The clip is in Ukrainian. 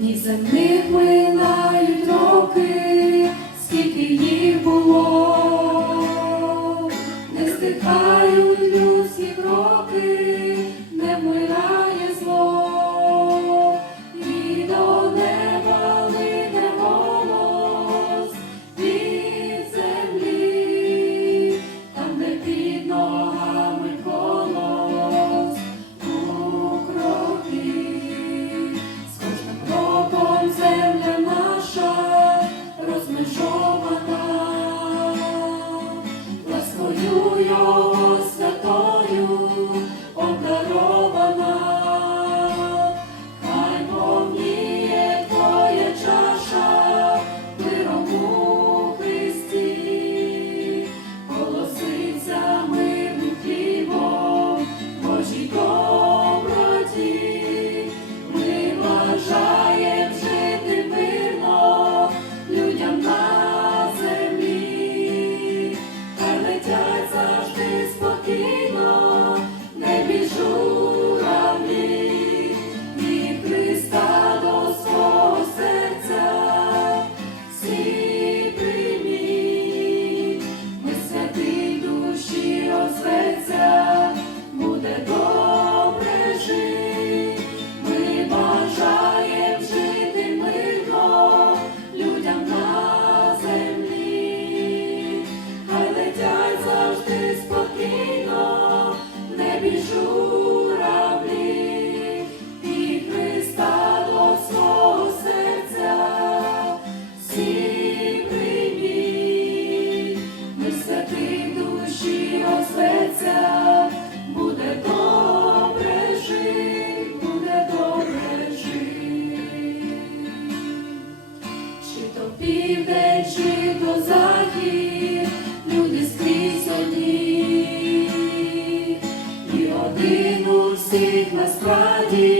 і за них минають роки, скільки їх було, не стихають людські кроки. to your південь чи захід, люди скрізь одні, і один у всіх на.